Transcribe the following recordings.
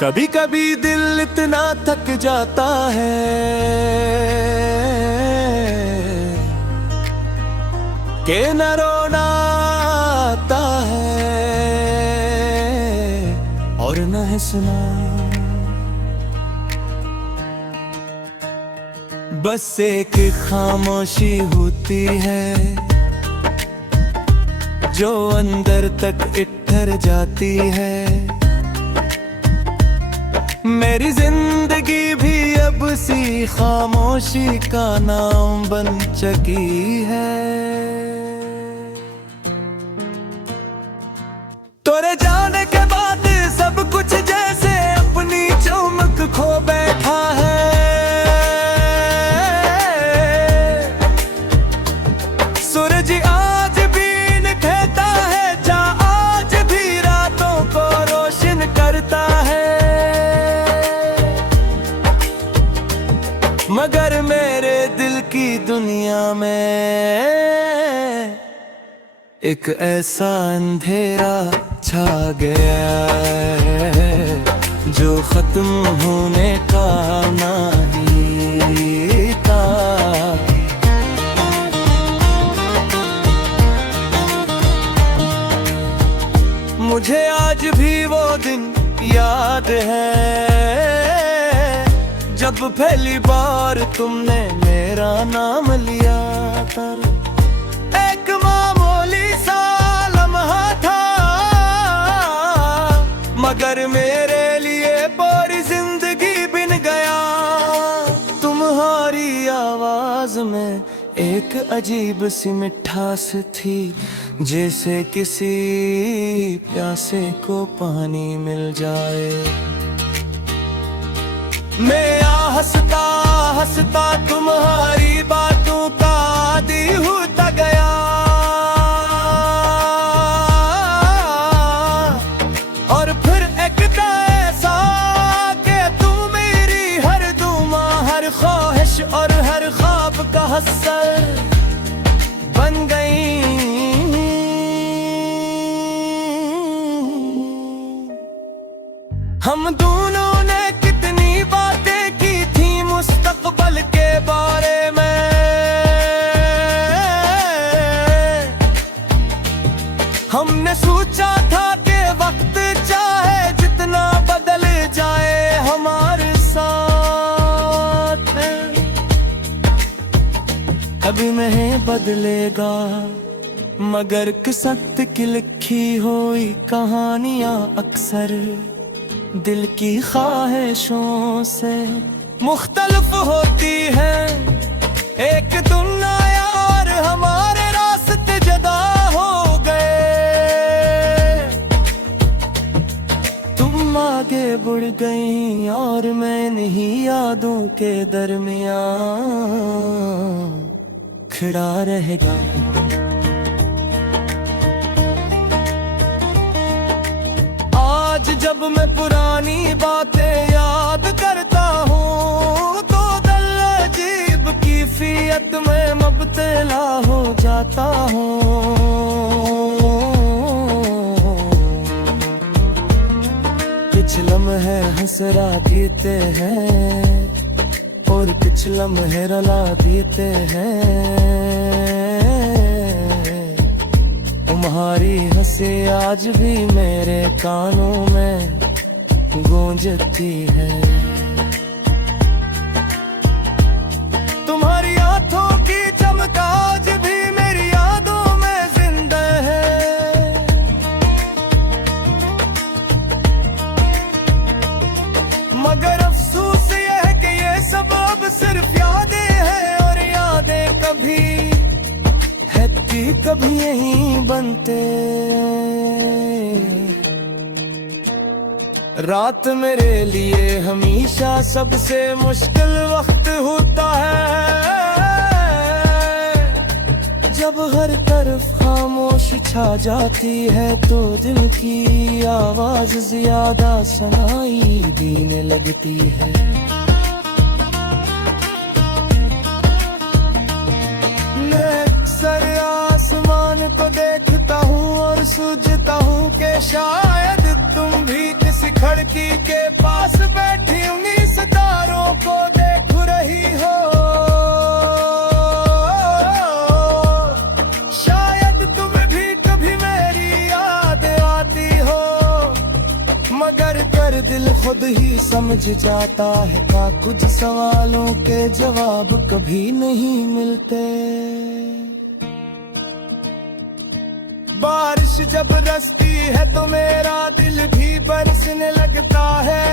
कभी कभी दिल इतना थक जाता है कि न रोना आता है और न हंसना। बस एक खामोशी होती है जो अंदर तक इठर जाती है। मेरी जिंदगी भी अब सी खामोशी का नाम बन चुकी है। तोरे जाने के बाद सब कुछ जैसे अपनी चमक खो बैठा है। सूरज आज भी निकलता है, जा आज भी रातों को रोशन करता है। मगर मेरे दिल की दुनिया में एक ऐसा अंधेरा छा गया है जो खत्म होने का नहीं था। मुझे आज भी वो दिन याद है जब पहली बार तुमने मेरा नाम लिया था। एक मामूली सा लम्हा था मगर मेरे लिए पूरी जिंदगी बिन गया। तुम्हारी आवाज में एक अजीब सी मिठास थी, जैसे किसी प्यासे को पानी मिल जाए। मैं हंसता हंसता तुम्हारी बातों का आदी होता गया और फिर एक ऐसा कि तू मेरी हर दुआ, हर ख्वाहिश और हर ख्वाब का हस्सर बन गई। हम दोनों ने कितनी बातें की थी मुस्तकबल के बारे में। हमने सोचा था कि वक्त चाहे जितना बदल जाए हमारे साथ, कभी नहीं बदलेगा। मगर किस्मत की लिखी हुई कहानियां अक्सर दिल की ख्वाहिशों से मुख्तलिफ होती है। एक दुनिया और हमारे रास्ते जुदा हो गए। तुम आगे बढ़ गई और मैं नहीं यादों के दरमियान खड़ा रहेगा। आज जब मैं पुरानी बातें याद करता हूँ तो दिल अजीब कैफियत में मुब्तला हो जाता हूँ। कुछ लम्हे हंसरा देते हैं और कुछ लम्हे रुला देते हैं। तुम्हारी हंसी आज भी मेरे कानों में गूंजती है। तुम्हारी आंखों की चमक आज भी मेरी यादों में जिंदा है। मगर अफसोस ये है कि ये सब अब सिर्फ यादें हैं और यादें कभी कभी यहीं बनते। रात मेरे लिए हमेशा सबसे मुश्किल वक्त होता है जब हर तरफ खामोश छा जाती है तो दिल की आवाज ज्यादा सुनाई देने लगती है। मैं अक्सर आसमान को देखता हूँ और सोचता हूँ कि शायद तुम भी किसी खिड़की के पास समझ जाता है का कुछ सवालों के जवाब कभी नहीं मिलते। बारिश जब बरसती है तो मेरा दिल भी बरसने लगता है।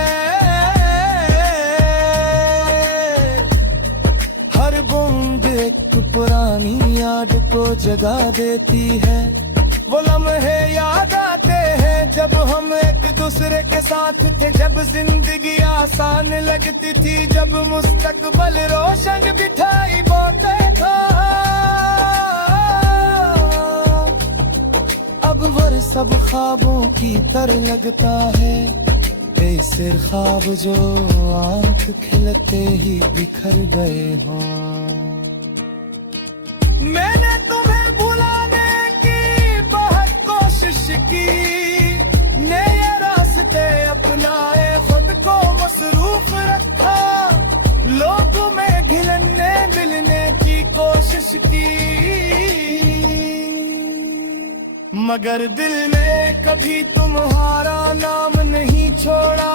हर बूंद एक पुरानी याद को जगा देती है। वो लम्हे याद आते हैं जब हम एक दूसरे के साथ थे, जब जिंदगी आसान लगती थी, जब मुस्तकबल रोशन बिठाई बोते था। अब वर सब ख्वाबों की तरह लगता है, ऐसे ख्वाब जो आंख खिलते ही बिखर गए हों। मैंने तुम्हें भुलाने की बहुत कोशिश की, नए रास्ते अपनाए, खुद को मसरूफ रखा, लोगों में घिलने मिलने की कोशिश की, मगर दिल में कभी तुम्हारा नाम नहीं छोड़ा।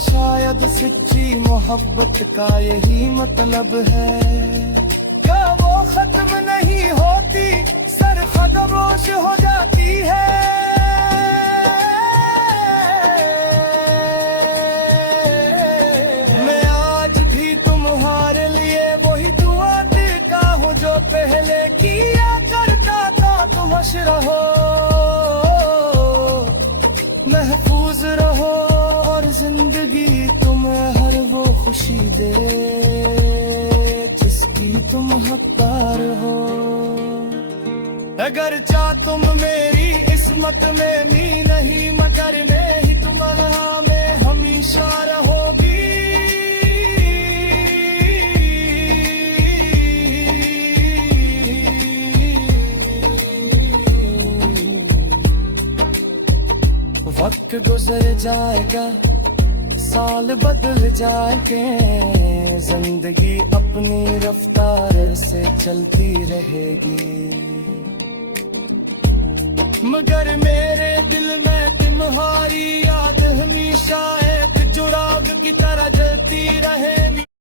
शायद सच्ची मोहब्बत का यही मतलब है, क्या वो खत्म नहीं होती, सर खामोश हो जाती है। मैं आज भी तुम्हारे लिए वही दुआ देता हूँ जो पहले किया करता था। तुम खुश रहो, महफूज रहो और जिंदगी तुम्हें हर वो खुशी दे जिसकी तुम हकदार हो। अगर चाह तुम मेरी किस्मत में भी नहीं, मगर में ही तुम्हारा में हमेशा रहोगी। वक्त गुजर जाएगा, साल बदल जाएंगे, जिंदगी अपनी रफ्तार से चलती रहेगी, मगर मेरे दिल में तुम्हारी याद हमेशा एक जुड़ाव की तरह जलती रहेगी।